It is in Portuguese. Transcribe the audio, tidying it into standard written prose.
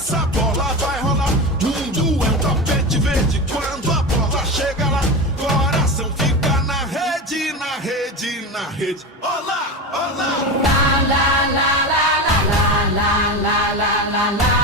essa bola vai rolar. Mundo é um tapete verde. Quando a bola chega lá, coração fica na rede, na rede, na rede. Olá, olá. La la la la la la la la la la la.